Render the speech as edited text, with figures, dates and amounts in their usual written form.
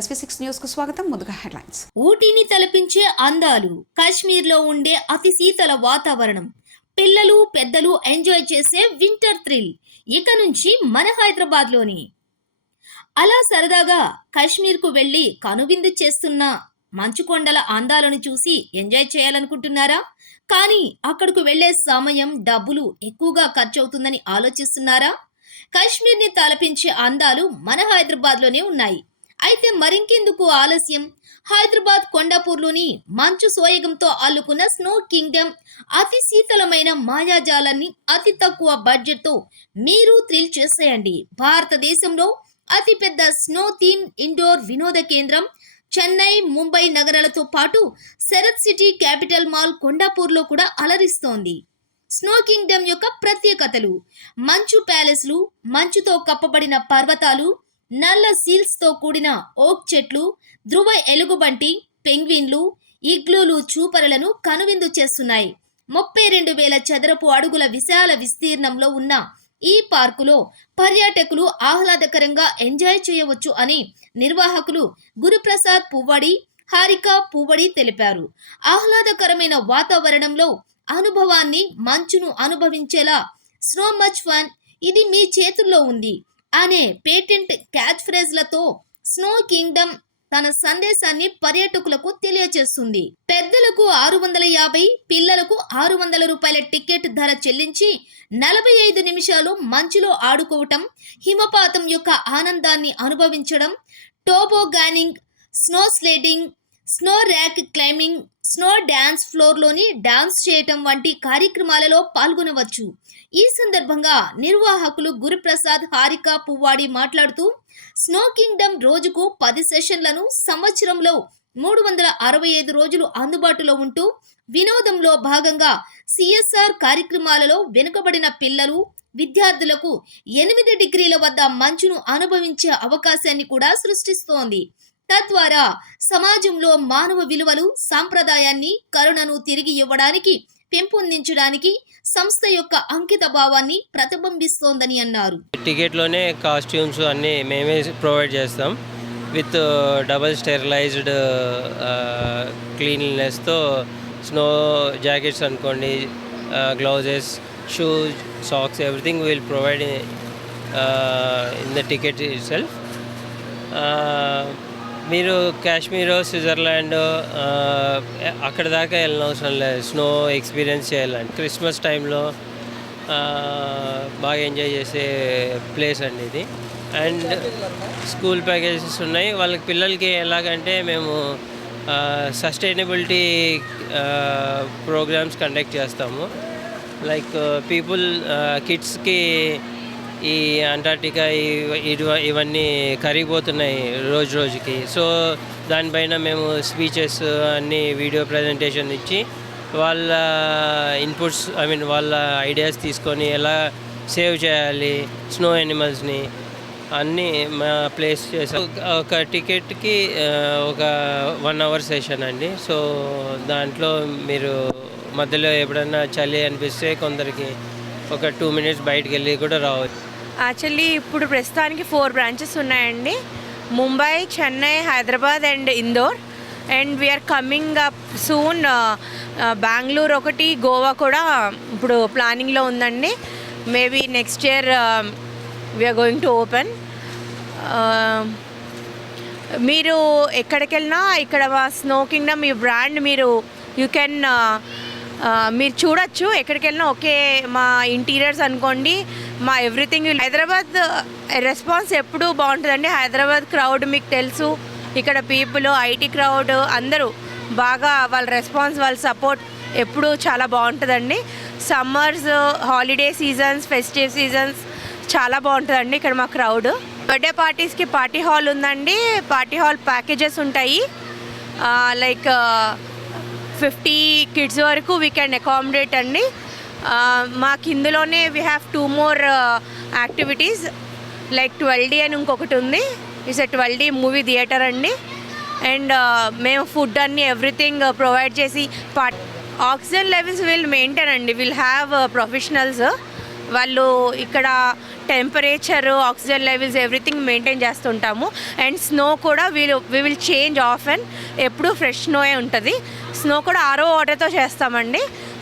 SV6 news కు స్వాగతం. ముందుగా హెడ్లైన్స్. ఊటీని తలపించే అందాలు, కాశ్మీర్లో ఉండే అతి శీతల వాతావరణం, పిల్లలు పెద్దలు ఎంజాయ్ చేసే వింటర్ థ్రిల్ ఇక నుంచి మన హైదరాబాద్లోని. అలా సరదాగా కాశ్మీర్కు వెళ్ళి కనువిందు చేస్తున్న మంచుకొండల అందాలను చూసి ఎంజాయ్ చేయాలనుకుంటున్నారా? కానీ అక్కడకు వెళ్లే సమయం, డబ్బులు ఎక్కువగా ఖర్చవుతుందని ఆలోచిస్తున్నారా? కాశ్మీర్ని తలపించే అందాలు మన హైదరాబాద్లోనే ఉన్నాయి. అయితే మరింకెందుకు ఆలస్యం? హైదరాబాద్ కొండాపూర్లోని మంచు సోయగంతో అల్లుకున్న స్నో కింగ్డమ్ అతి శీతలమైన మాయాజాలాన్ని అతి తక్కువ బడ్జెట్తో మీరు థ్రిల్ చేసేయండి. భారతదేశంలో అతిపెద్ద స్నో థీమ్ ఇండోర్ వినోద కేంద్రం చెన్నై, ముంబై నగరాలతో పాటు శరత్ సిటీ క్యాపిటల్ మాల్ కొండాపూర్లో కూడా అలరిస్తోంది. స్నో కింగ్డమ్ యొక్క ప్రత్యేకతలు: మంచు ప్యాలెస్లు, మంచుతో కప్పబడిన పర్వతాలు, నల్ల సీల్స్ తో కూడిన ఓక్ చెట్లు, ధ్రువ ఎలుగుబంటి, పెంగ్విన్లు, ఇగ్లూలు చూపరలను కనువిందు చేస్తున్నాయి. 32,000 చదరపు అడుగుల విశాల విస్తీర్ణంలో ఉన్న ఈ పార్కులో పర్యాటకులు ఆహ్లాదకరంగా ఎంజాయ్ చేయవచ్చు అని నిర్వాహకులు గురుప్రసాద్ పువ్వడి, హారిక పువ్వడి తెలిపారు. ఆహ్లాదకరమైన వాతావరణంలో అనుభవాన్ని, మంచును అనుభవించేలా స్నో మచ్ ఫన్, ఇది మీ చేతుల్లో ఉంది అనే పేటెంట్ క్యాచ్ ఫ్రేజ్లతో స్నో కింగ్డమ్ తన సందేశాన్ని పర్యాటకులకు తెలియజేస్తుంది. పెద్దలకు 650, పిల్లలకు 600 రూపాయల టికెట్ ధర చెల్లించి 45 నిమిషాలు మంచులో ఆడుకోవటం, హిమపాతం యొక్క ఆనందాన్ని అనుభవించడం, tobogganing, snow sledding, snow rock climbing, snow dance ఫ్లోర్లోని డాన్స్ చేయటం వంటి కార్యక్రమాలలో పాల్గొనవచ్చు. ఈ సందర్భంగా నిర్వాహకులు గురుప్రసాద్, హారిక పువ్వాడి మాట్లాడుతూ, స్నో కింగ్డమ్ రోజుకు 10 సెషన్లను సంవత్సరంలో 365 రోజులు అందుబాటులో ఉంటూ వినోదంలో భాగంగా సిఎస్ఆర్ కార్యక్రమాలలో వెనుకబడిన పిల్లలు, విద్యార్థులకు 8 డిగ్రీల వద్ద మంచును అనుభవించే అవకాశాన్ని కూడా సృష్టిస్తోంది. తద్వారా సమాజంలో మానవ విలువలు, సాంప్రదాయాన్ని, కరుణను తిరిగి ఇవ్వడానికి, పెంపొందించడానికి సంస్థ యొక్క అంకిత భావాన్ని ప్రతిబింబిస్తోందని అన్నారు. టికెట్లోనే కాస్ట్యూమ్స్ అన్నీ మేమే ప్రొవైడ్ చేస్తాం విత్ డబల్ స్టెరిలైజ్డ్ క్లీన్లీనెస్తో. స్నో జాకెట్స్ అనుకోండి, gloves, shoes, socks, everything will provide in the ticket itself. మీరు కాశ్మీర్, స్విట్జర్లాండ్ అక్కడ దాకా వెళ్ళిన అవసరం లేదు. స్నో ఎక్స్పీరియన్స్ చేయాలంటే క్రిస్మస్ టైంలో బాగా ఎంజాయ్ చేసే ప్లేస్ అండి ఇది. అండ్ స్కూల్ ప్యాకేజెస్ ఉన్నాయి వాళ్ళకి. పిల్లలకి ఎలాగంటే మేము సస్టైనబిలిటీ ప్రోగ్రామ్స్ కండక్ట్ చేస్తాము. లైక్ కిడ్స్కి ఈ అంటార్టికా ఇవన్నీ కరిగిపోతున్నాయి రోజు రోజుకి. సో దానిపైన మేము స్పీచెస్ అన్నీ వీడియో ప్రజెంటేషన్ ఇచ్చి వాళ్ళ ఇన్పుట్స్ వాళ్ళ ఐడియాస్ తీసుకొని ఎలా సేవ్ చేయాలి స్నో యానిమల్స్ని అన్నీ మా ప్లేస్ చేసాం. ఒక టికెట్కి ఒక 1 అవర్ సెషన్ అండి. సో దాంట్లో మీరు మధ్యలో ఎప్పుడన్నా చలి అనిపిస్తే కొందరికి ఒక 2 మినిట్స్ బయటకు వెళ్ళి కూడా రావచ్చు. యాక్చువల్లీ ఇప్పుడు ప్రస్తుతానికి 4 బ్రాంచెస్ ఉన్నాయండి. Mumbai, Chennai, Hyderabad and Indore. And we are coming up soon Bengaluru ఒకటి, గోవా కూడా ఇప్పుడు ప్లానింగ్లో ఉందండి. Maybe next year we are going to open. మీరు ఎక్కడికి వెళ్ళినా ఇక్కడ స్నో కింగ్డమ్ ఈ బ్రాండ్ యూ కెన్ మీరు చూడొచ్చు. ఎక్కడికి వెళ్ళినా ఓకే. మా ఇంటీరియర్స్ అనుకోండి, మా ఎవ్రీథింగ్. హైదరాబాద్ రెస్పాన్స్ ఎప్పుడూ బాగుంటుందండి. హైదరాబాద్ క్రౌడ్ మీకు తెలుసు. ఇక్కడ పీపుల్, ఐటీ క్రౌడ్ అందరూ బాగా వాళ్ళ రెస్పాన్స్, వాళ్ళ సపోర్ట్ ఎప్పుడూ చాలా బాగుంటుందండి. Summers, holiday seasons, festive seasons చాలా బాగుంటుందండి ఇక్కడ మా క్రౌడ్. బర్త్డే పార్టీస్కి పార్టీ హాల్ ఉందండి. పార్టీ హాల్ ప్యాకేజెస్ ఉంటాయి. లైక్ 50 కిడ్స్ వరకు వీ కెన్ అకామిడేట్ అండి. మాకు ఇందులోనే we have 2 more activities. Like 12D అని ఇంకొకటి ఉంది. ఇట్స్ 12D మూవీ థియేటర్ అండి. అండ్ మేము ఫుడ్ అన్నీ ఎవ్రీథింగ్ ప్రొవైడ్ చేసి ఆక్సిజన్ లెవెల్స్ విల్ మెయింటైన్ అండి. Will have professionals. వాళ్ళు ఇక్కడ temperature, oxygen levels everything maintain చేస్తుంటాము. అండ్ స్నో కూడా we will change of and ఎప్పుడు ఫ్రెష్ స్నోయే ఉంటుంది. స్నో కూడా RO వాటర్తో చేస్తామండి.